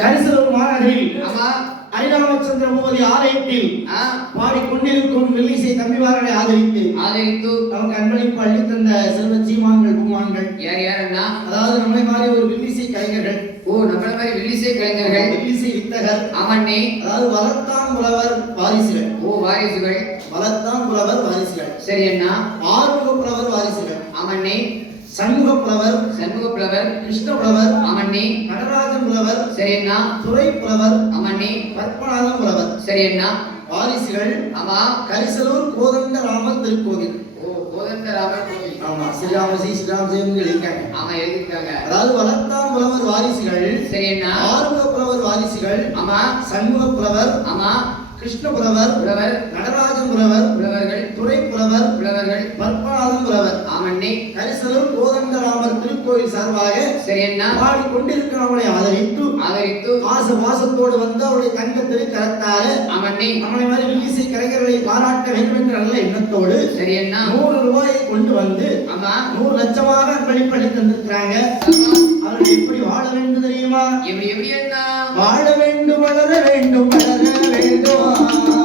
கரிசலூர் மாநகரில் ஆமா ஹரிராமச்சந்திர மூர்த்தி ஆலயத்தில் பாடிக்கொண்டிருக்கும் வெள்ளிசை தம்பிவாரனை ஆதரித்து நமக்கு அன்பளிப்பு அள்ளி தந்த செல்வ சீமான்கள் பூமான்கள் யாருன்னா அதாவது நம்மளை மாதிரி ஒரு வெள்ளிசை கலைஞர்கள். நம்மள மாதிரி வெள்ளிசை கலைஞர்கள், வெள்ளிசை வித்தகர். ஆமண்ணே. அதாவது வளர்த்தான் புலவர் வாரிசுகள். வாரிசுகள். வளர்த்தான் புலவர் வாரிசுகள். சரி அண்ணா. ஆறுமுக புலவர் வாரிசுகள். ஆமண்ணே. சண்முக புலவர். கிருஷ்ண புலவர். ஆமண்ணே. நடராஜன் புலவர். சரி அண்ணா. துரை புலவர். ஆமண்ணே. பத்மநாதன் புலவர். சரி அண்ணா. வாரிசுகள். ஆமா. கரிசலூர் கோதண்டராமர் திருக்கோவில். கோதண்டராமர் கோவில். ஆமா, ஸ்ரீராமஜெயம் எழுதியிருக்காங்க. ஆமா, எழுதியிருக்காங்க. அதாவது வளர்த்தான் புலவர் வாரிசுகள். சரி அண்ணா. ஆறுமுக புலவர் வாரிசுகள். ஆமா. சண்முக புலவர். ஆமா. கிருஷ்ண புலவர். நடராஜன் புலவர்கள். துரை புலவர்கள். பத்மநாதன் புலவர். ஆமண்ணே. கரிசலூர் கோதண்டராமர் திருக்கோயில் சார்பாக சரி அண்ணா பாடிக்கொண்டிருக்கிறவங்களை ஆதரித்து ஆசபாசத்தோடு வந்து அவருடைய தங்க திருக்கரத்தால ஆமண்ணே நம்மளை மாதிரி வெள்ளிசை கலைஞர்களை பாராட்ட வேண்டும் என்ற நல்ல எண்ணத்தோடு சரி அண்ணா 100 ரூபாயை கொண்டு வந்து 100 லட்சமாக அன்பளிப்பளி தந்திருக்கிறாங்க. அவர்கள் எப்படி வாழ வேண்டும் தெரியுமா? எப்படி அண்ணா? வாழ வேண்டும், வளர வேண்டும், வளர வேண்டும்.